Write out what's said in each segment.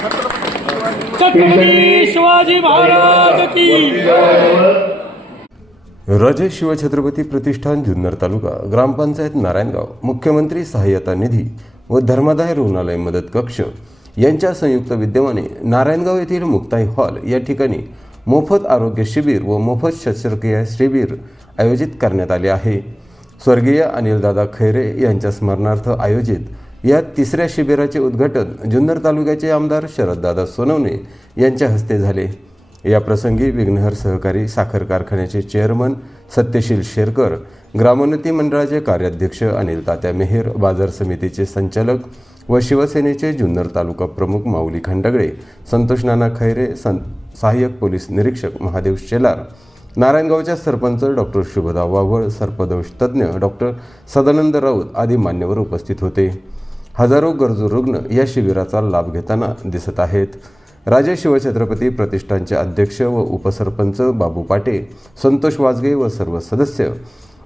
छत्रपती शिवाजी महाराज की शिवछत्रपती प्रतिष्ठान जुन्नर तालुका ग्रामपंचायत नारायणगाव मुख्यमंत्री सहाय्यता निधी व धर्मादाय रुग्णालय मदत कक्ष यांच्या संयुक्त विद्यमाने नारायणगाव येथील मुक्ताई हॉल या ठिकाणी मोफत आरोग्य शिबिर व मोफत शस्त्रक्रिया शिबिर आयोजित करण्यात आले आहे. स्वर्गीय अनिलदादा खैरे यांच्या स्मरणार्थ आयोजित या तिसऱ्या शिबिराचे उद्घाटन जुन्नर तालुक्याचे आमदार शरददादा सोनवणे यांच्या हस्ते झाले. या प्रसंगी विघ्नहर सहकारी साखर कारखान्याचे चेअरमन सत्यशील शेरकर ग्रामोन्नती मंडळाचे कार्याध्यक्ष अनिल तात्या मेहेर बाजार समितीचे संचालक व शिवसेनेचे जुन्नर तालुका प्रमुख माऊली खंडगळे संतोष नाना खैरे सं सहाय्यक पोलीस निरीक्षक महादेव शेलार नारायणगावच्या सरपंच डॉक्टर शुभदा वावळ सर्पदंश तज्ज्ञ डॉक्टर सदानंद राऊत आदी मान्यवर उपस्थित होते. हजारो गरजू रुग्ण या शिबिराचा लाभ घेताना दिसत आहेत. राजा शिवछत्रपती प्रतिष्ठानचे अध्यक्ष व उपसरपंच बाबू पाटे संतोष वाजगे व सर्व सदस्य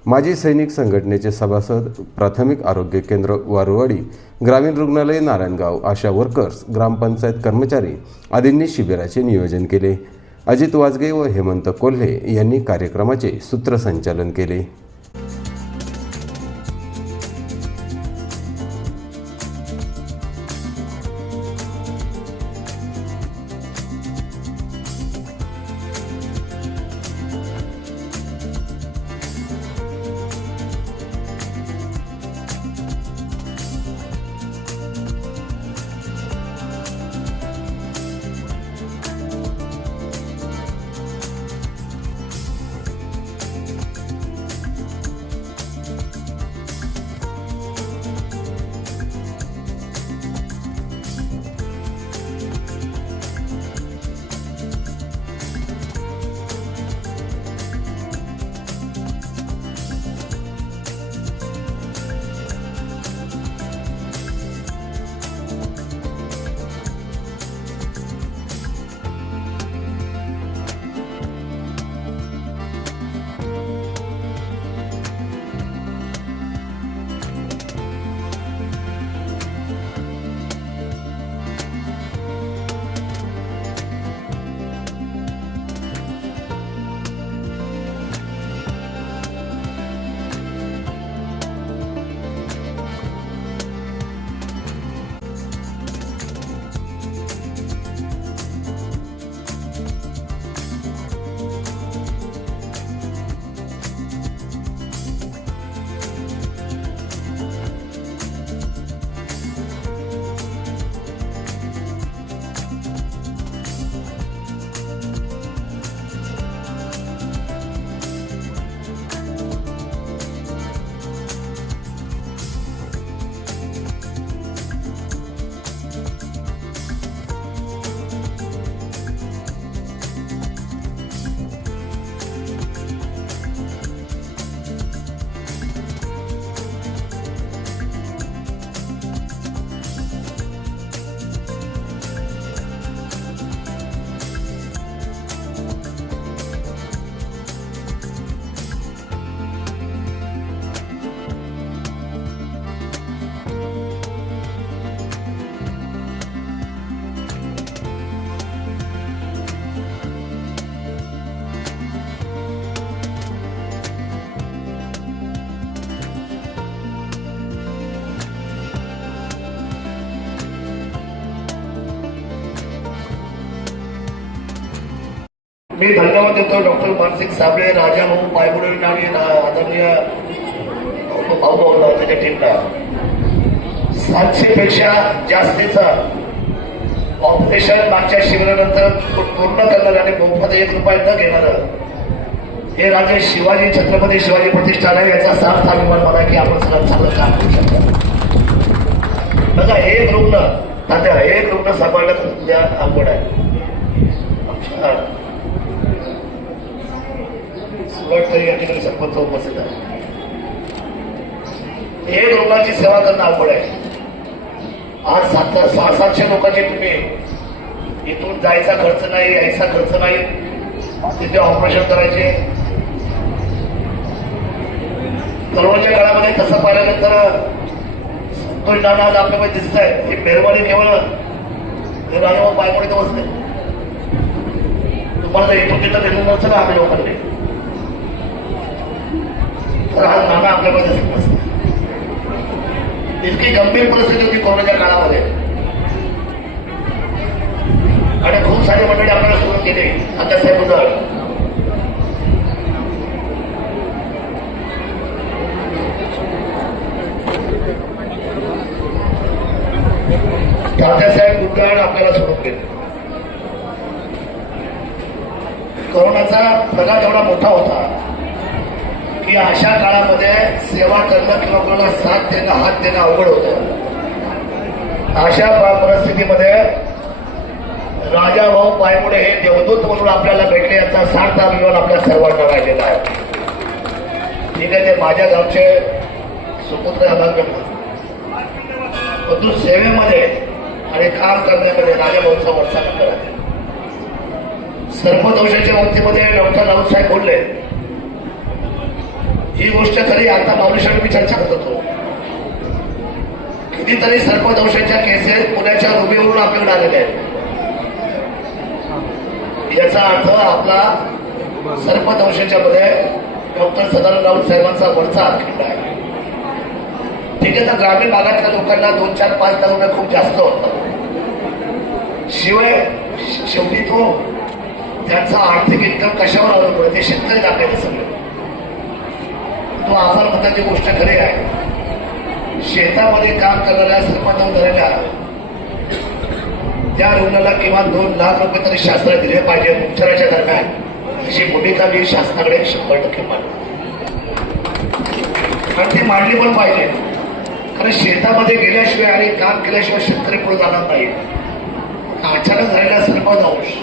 माजी सैनिक संघटनेचे सभासद प्राथमिक आरोग्य केंद्र वारुवाडी ग्रामीण रुग्णालय नारायणगाव आशा वर्कर्स ग्रामपंचायत कर्मचारी आदींनी शिबिराचे नियोजन केले. अजित वाजगे व हेमंत कोल्हे यांनी कार्यक्रमाचे सूत्रसंचालन केले. मी धन्यवाद देतो डॉक्टर मानसिंग साबळे राजा भाऊ पायगुडे आणि आदरणीय भाऊ भाऊला त्याच्या टीमला सातशे पेक्षा जास्तीचा ऑपरेशन मागच्या शिबिरानंतर पूर्ण करणार आणि मोफत एक रुपये न घेणार हे राजे शिवाजी छत्रपती शिवाजी प्रतिष्ठान आहे. याचा सार्थ अभिमान मला की आपण सगळं चांगलं काम करू शकतो. बघा एक रुग्ण तात्या एक रुग्ण सांभाळणं तर अवघड आहे हा. सुरत तरी या ठिकाणी सरपंच उपस्थित आहे. हे लोकांची सेवा करणं अवघड आहे. आज सात सहा सातशे लोकांचे तुम्ही इथून जायचा खर्च नाही यायचा खर्च नाही तिथे ऑपरेशन करायचे. करोनाच्या काळामध्ये तसं पाहिल्यानंतर संतोष नाना आज आपल्यामध्ये दिसत आहे हे मेहरबानी केवळ ते राजाभाऊ पायमुळे तुम्हाला इथून तिथं दिलं नसतं ना आम्ही लोकांनी. तर हा नाना आपल्याकडे दिसत इतकी गंभीर परिस्थिती होती कोरोनाच्या काळामध्ये. आणि खूप सारे मंडळी आपल्याला सुरू केले आता साहेब उदळ. तात्यासाहेब गुड्डाळ आपल्याला सोडून गेले. कोरोनाचा प्रकार एवढा मोठा होता. की अशा काळामध्ये सेवा करणं किंवा कोणाला साथ देणं हात देणं अवघड होतं. अशा परिस्थितीमध्ये राजा भाऊ पायमुडे हे देवदूत म्हणून आपल्याला भेटले. याचा सार्थ अभिमान आपल्या सर्वांना राहिलेला आहे. ठीक आहे ते माझ्या गावचे सुपुत्र अभाग्य परंतु सेवेमध्ये आणि काम करण्यामध्ये राजा भाऊचा वरचा नंबर सर्पदोषाच्या बाबतीमध्ये डॉक्टर राऊतसाहेब बोलले ही गोष्ट खरी आता माऊलीशाही मी चर्चा करत होतो. कितीतरी सर्पदंशाच्या केसेस पुण्याच्या रुबीवरून आपल्याकडे आलेल्या आहेत. याचा अर्थ आपला सर्पदंशाच्या मध्ये डॉक्टर सदानंद राऊत साहेबांचा वरचा हातखंड आहे. ठीक आहे तर ग्रामीण भागातल्या लोकांना दोन चार पाच लाख रुपये खूप जास्त होतात. शिवाय शेवटी तो त्यांचा आर्थिक इन्कम कशावर अवलंबून आहे? ते शेतकरी दाखवायचे सगळे. तो आजार म्हणण्याची गोष्ट खरी आहे. शेतामध्ये काम करणाऱ्या सर्पदंश झालेल्या त्या रुग्णाला किमान दोन लाख रुपये तरी शासनाने दिले पाहिजे. उपचाराच्या दरम्यान. अशी भूमिका मी शासनाकडे शंभर टक्के मांडली आणि ती मांडली पण पाहिजे. कारण शेतामध्ये गेल्याशिवाय आणि काम केल्याशिवाय शेतकरी पुढे जाणार नाही. अचानक झालेला सर्पदंश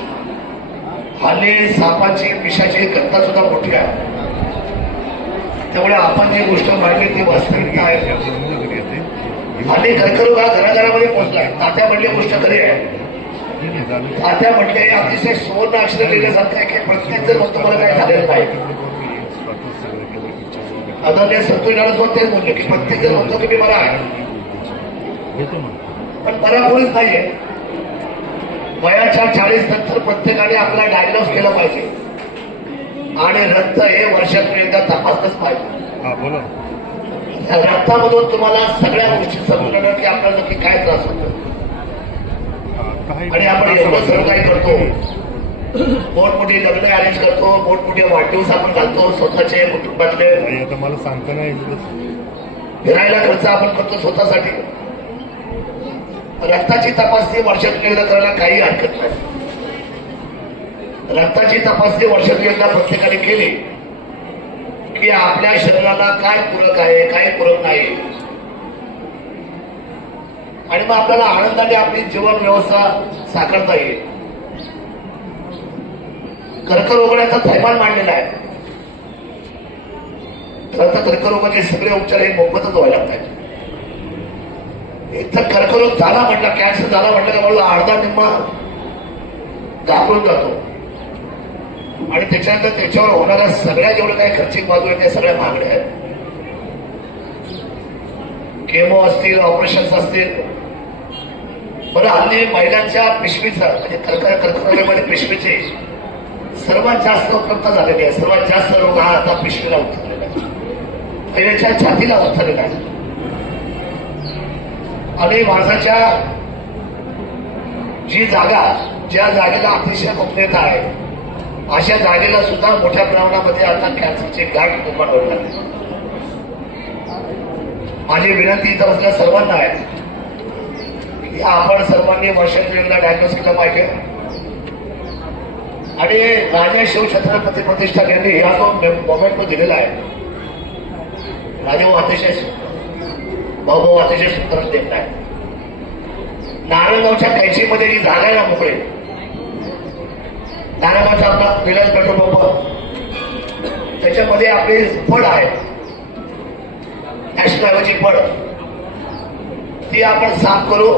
हल्ली सापाची विषाची घटना सुद्धा मोठी आहे. त्यामुळे आपण जी गोष्ट मांडली ती वास्तविकता आहे. हल्ली कर्करोग हा घराघरामध्ये पोहोचलाय. तात्या म्हणली गोष्ट खरी आहे. तात्या म्हटले हे अतिशय सुवर्ण अक्षर लिहिल्यासारखं आहे की प्रत्येक जर म्हणतो मला काय झालेलं नाही. आदरणीय संतोष नारायण तेच बोलले की प्रत्येक जण म्हणतो की मी मला आहे. पण बरा कोणीच नाहीये. वयाच्या चाळीस नंतर प्रत्येकाने आपला डायग्नोज केलं पाहिजे. आणि रक्त हे वर्षातून एकदा तपासलंच पाहिजे. रक्तामधून तुम्हाला सगळ्या गोष्टी समजून येणार की आपल्याला नक्की काय त्रास होतो. आणि आपण एवढं सर्व काही करतो. मोठमोठी लग्न अरेंज करतो मोठमोठे वाढदिवस आपण घालतो स्वतःचे कुटुंबातले. मला सांगता नाही. फिरायला खर्च आपण करतो स्वतःसाठी. रक्ताची तपासणी वर्षातून एकदा करायला काही हरकत नाही. रक्ताची तपासणी वर्षातून एकदा प्रत्येकाने केली की आपल्या शरीराला काय पूरक आहे काय पूरक नाही. आणि मग आपल्याला आनंदाने आपली जीवन व्यवस्था साकारता येईल. कर्करोगाचा थैमान मांडलेला आहे. तर कर्करोगाचे सगळे उपचार हे मोफतच व्हायला लागतात इथं कर्करोग झाला म्हटलं कॅन्सर झाला म्हटलं का अर्धा निम्मा घाबरून जातो. आणि त्याच्यानंतर त्याच्यावर होणाऱ्या सगळ्या जेवढ्या काही खर्चिक बाजू आहेत त्या सगळ्या महागड्या आहेत. केमो असतील ऑपरेशन असतील. बरं हल्ली महिलांच्या पिशवीचा म्हणजे कर्क कर्करोगामध्ये पिशवीचे सर्वात जास्त उपलब्ध झालेली आहे सर्वात जास्त रोग हा आता पिशवीला उतरलेला आहे. महिलेच्या छातीला उतरलेला आहे. आणि माणसाच्या जी जागा ज्या जागेला अतिशय गोपनीयता आहे अशा जागेला सुद्धा मोठ्या प्रमाणामध्ये आता कॅन्सरचे गाठ निर्माण होऊ लागली माझी विनंती इथं असल्या सर्वांना आहे की आपण सर्वांनी वर्षातून डायग्नोस केलं पाहिजे. आणि राजा शिवछत्रपती प्रतिष्ठान यांनी हा जो मोमेंट दिलेला आहे. राजेभाऊ अतिशय सुंदर भाऊ अतिशय सुंदर देत आहे. नारायणगावच्या कैचीमध्ये जी जागा आहे ना मोकळे नारायणगावचा आपला विलास पेट्रोल पंप त्याच्यामध्ये आपले फळ आहे नॅशनलची फळ. ती आपण साफ करू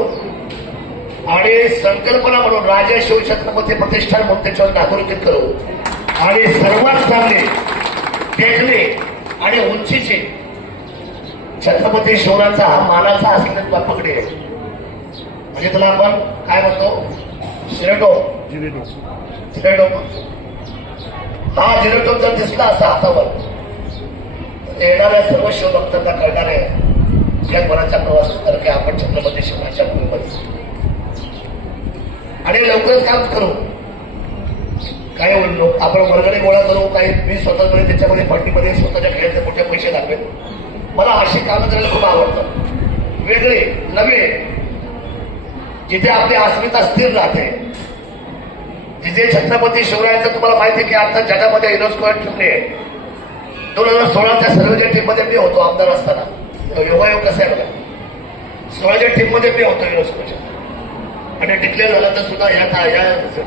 आणि संकल्पना म्हणून राजा शिवछत्रपती प्रतिष्ठान म्हणून त्याच्यावर नागरिकित करू. आणि सर्वात चांगले टेकले आणि उंचीचे छत्रपती शिवराचा हा मानाचा असलेला बापकडे म्हणजे त्याला आपण काय म्हणतो? शिरेटो खेळलो मग हा जिरेटो जर दिसला असा हातावर येणाऱ्या सर्व शिवभक्तांना कळणार आहे जगभराच्या प्रवासासारखे आपण छत्रपती शिवराच्या भूमीमध्ये आणि लवकरच काम करू. काय बोललो आपण वर्गणी गोळा करू काही मी स्वतःमध्ये त्याच्यामध्ये फंडीमध्ये स्वतःच्या खेळाचे मोठे पैसे लागले मला अशी कामं करायला खूप आवडतात वेगळे नवे. जिथे आपली अस्मिता स्थिर राहते जिथे छत्रपती शिवरायांचं तुम्हाला माहिती आहे की आता जगामध्ये युनेस्को ठेवले दोन हजार सोळाच्या सर्वजण टीममध्ये मी होतो आमदार असताना. योगायोग कसं आहे बघा? सोळाच्या टीममध्ये मी होतो युनेस्कोच्या. आणि डिक्लेअर झालं तर सुद्धा या या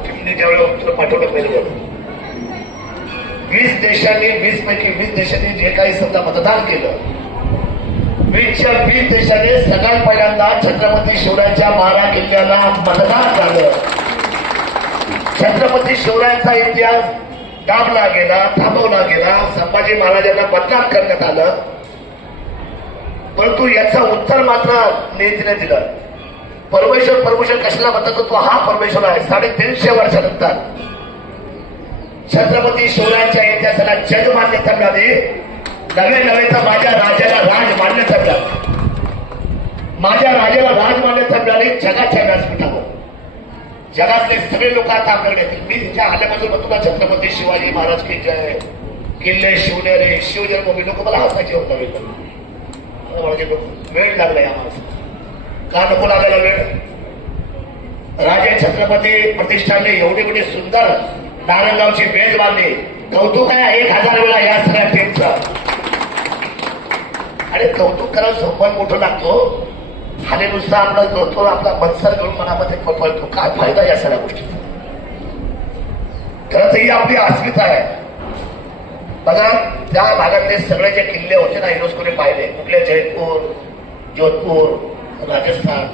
टीमने ज्यावेळेला तुला पाठवलं पाहिजे होतं वीस देशांनी वीस पैकी वीस देशांनी जे काही समजा मतदान केलं वीसच्या वीस देशाने सगळ्यात पहिल्यांदा छत्रपती शिवरायांच्या मारा किल्ल्याला मतदान झालं. छत्रपती शिवरायांचा इतिहास दाबला गेला थांबवला गेला संभाजी महाराजांना बदनाम करण्यात आलं. परंतु याचं उत्तर मात्र नेतीने दिलं. परमेश्वर परमेश्वर कशाला म्हणतात तो? हा परमेश्वर आहे. साडेतीनशे वर्षानंतर छत्रपती शिवरायांच्या इतिहासाला जग मान्यता मिळाली नवे नवे तर माझ्या राजाला राज मान्यता मिळाली माझ्या राजाला राज मान्यता मिळाली जगाच्या व्यासपीठावर. जगातले सगळे लोक आता आपल्याकडे येतील. मी ज्या आल्यापासून तुला छत्रपती शिवाजी महाराज की जय. किल्ले शिवनेरे शिवजन्मभूमी लोक मला हसायचे होत वेळ लागला या माणसाला. का नको लागायला वेळ? राजे छत्रपती प्रतिष्ठानने एवढी मोठी सुंदर नारायणगावची वेळ बांधली. कौतुक आहे एक हजार वेळा या सगळ्या टीमचं आणि कौतुक करायला सोपं मोठं लागतो. आणि नुसता आपला तो आपला मत्सर घेऊन मनामध्ये पळतो काय फायदा या सगळ्या गोष्टीचा? खरं तर ही आपली अस्मिता आहे. बघा त्या भागातले सगळे जे किल्ले होते ना युनेस्कोने पाहिले? कुठले? जयपूर जोधपूर राजस्थान.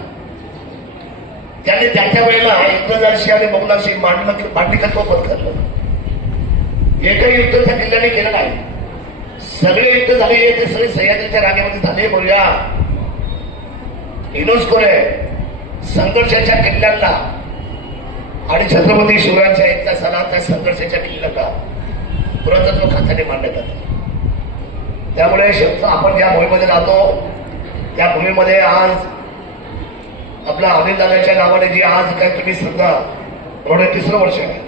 त्यांनी त्याच्या वेळेला इंग्रजांशी आणि मुघलांशी मांडलं मांडलिकत्व पत्करलं एकही युद्ध त्या किल्ल्याने केलं नाही. सगळे युद्ध झाले ते सगळे सह्याद्रीच्या रागेमध्ये झाले बोलूया. युनेस्कोने संघर्षाच्या किल्ल्यांना. आणि छत्रपती शिवरायांच्या इतिहासाला त्या संघर्षाच्या किल्ल्यांना पुरातत्व खात्याने मांडण्यात आले. त्यामुळे शेवटचं आपण ज्या भूमीमध्ये राहतो त्या भूमीमध्ये आज आपल्या अनिल दादाच्या नावाने जी आज काय तुम्ही समजा एवढं तिसरं वर्ष आहे.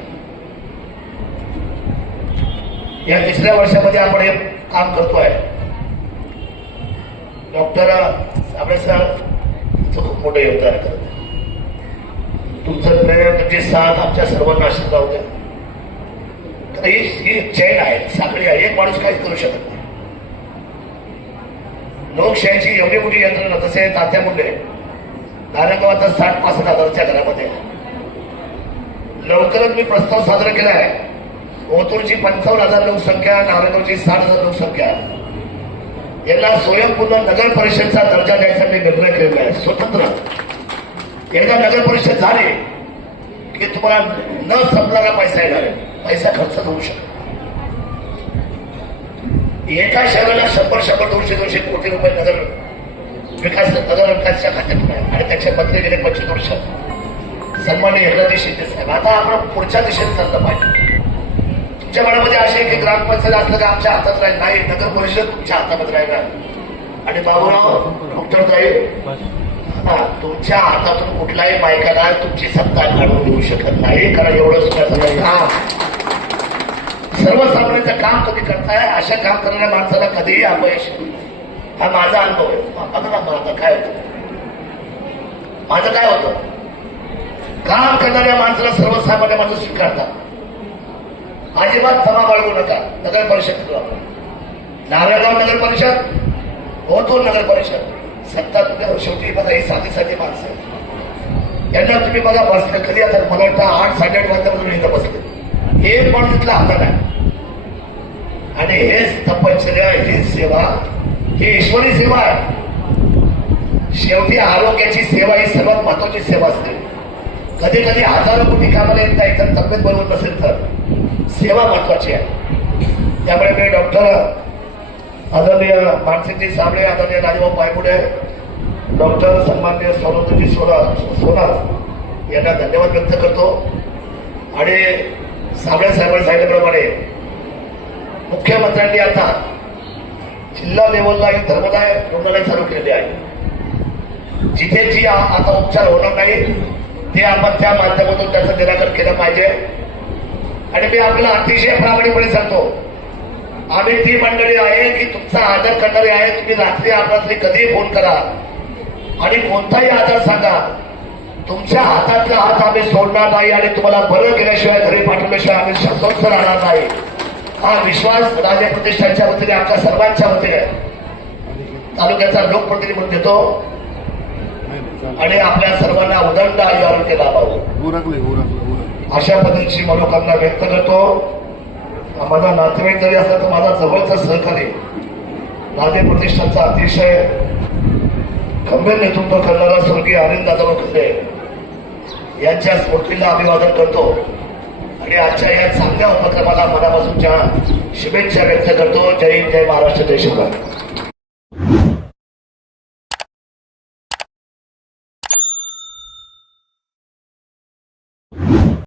या तिसऱ्या वर्षामध्ये आपण हे काम करतोय. डॉक्टर साबळे सर खूप मोठं योगदान करत. तुमचं प्रेम म्हणजे साथ आमच्या सर्वांना आशीर्वाद द्या तर ही ही चैन आहे साखळी आहे. एक माणूस काहीच करू शकत नाही. लोकशाहीची एवढी मोठी यंत्रणा जसे तात्या मुंडे नारायणगावाचा साठ पासष्ट हजारच्या घरामध्ये. लवकरच मी प्रस्ताव सादर केला आहे. ओतूरची पंचावन्न हजार लोकसंख्या नारायणगावची साठ हजार लोकसंख्या. यांना स्वयंपूर्ण नगर परिषदचा दर्जा द्यायचा मी निर्णय केलेला आहे. स्वतंत्र. एकदा नगर परिषद झाले की तुम्हाला न संपणारा पैसा येणार आहे. पैसा खर्च होऊ शकतो. एका शहराला शंभर शंभर दोनशे दोनशे कोटी रुपये नगर विकास नगर विकासच्या खात्यातून आहे. आणि त्याचे मंत्री गेले पंचवीस वर्ष. सन्मान्य एकनाथजी शिंदे साहेब आता आपण पुढच्या दिशेने चाललं पाहिजे. तुमच्या मनामध्ये असे की ग्रामपंचायत असलं का आमच्या हातात राहील. नाही नगर परिषद तुमच्या हातामध्ये राहणार. आणि बाबूराव डॉक्टर ताई हा, तुमच्या हातातून कुठलाही बायकाला तुमची सत्ता काढून देऊ शकत नाही. कारण एवढं सुद्धा हा. सर्वसामान्यांचं काम कधी करताय अशा काम करणाऱ्या माणसाला कधीही अपयश हा माझा अनुभव आहे. बघा ना माझं काय होतं. माझं काय होतं? काम करणाऱ्या माणसाला सर्वसामान्य माणसं स्वीकारतात. अजिबात क्षमा बाळगू नका. नगर परिषद करू आपण. नारळगाव नगर परिषद ओतूर नगर परिषद सत्ता तुझ्या शेवटी बघा ही साधी साधी माणसं आहेत. यांना तुम्ही बघा बसले कधी आता मला वाटतं आठ साडेआठ वाजल्यापासून इथं बसले. एक पण तिथला हातात आहे. आणि हेच तपश्चर्या ही सेवा ही ईश्वरी सेवा आहे. शेवटी आरोग्याची सेवा ही सर्वात महत्वाची सेवा असते. कधी कधी हजारो कोटी कामाला येत नाही तर तब्येत बरोबर नसेल तर. सेवा महत्वाची आहे. त्यामुळे मी डॉक्टर आदरणीय मानसिंगजी साबळे आदरणीय राजभाऊ पायपुडे डॉक्टर सन्मान्य सौरभजी सोना सोनार यांना धन्यवाद व्यक्त करतो. आणि साबळे साहेबांनी सांगितल्याप्रमाणे मुख्यमंत्र्यांनी आता जिल्हा लेवलला एक धर्मदाय रुग्णालय चालू केलेली आहे. जिथे जी आता उपचार होणार नाही ते आपण त्या माध्यमातून त्याचं निराकरण केलं पाहिजे. आणि मी आपला अतिशय प्रामाणिकपणे सांगतो. आम्ही ती मंडळी आहे की तुमचा आदर करणारी आहे. तुम्ही रात्री आपला कधीही फोन करा. आणि कोणताही आदर सांगा. तुमच्या हातातला हात आम्ही सोडणार नाही आणि तुम्हाला बरं केल्याशिवाय घरी पाठवल्याशिवाय आम्ही स्वतंत्र राहणार नाही. हा विश्वास राजे प्रतिष्ठानच्या वतीने आमच्या सर्वांच्या वतीने तालुक्याचा लोकप्रतिनिधी म्हणून देतो. आणि आपल्या सर्वांना उदंड आणि आरोग्य लाभावं अशा पद्धतीची मनोकामना व्यक्त करतो. माझा नातेवाईक जरी असला तर माझा जवळचा सहकारी नाते प्रतिष्ठानचा अतिशय खंबीर नेतृत्व करणारा स्वर्गीय अरविंद दादा यांच्या स्मृतीला अभिवादन करतो. आणि आजच्या या चांगल्या उपक्रमाला मनापासूनच्या शुभेच्छा व्यक्त करतो. जय हिंद जय महाराष्ट्र जय शिवराय.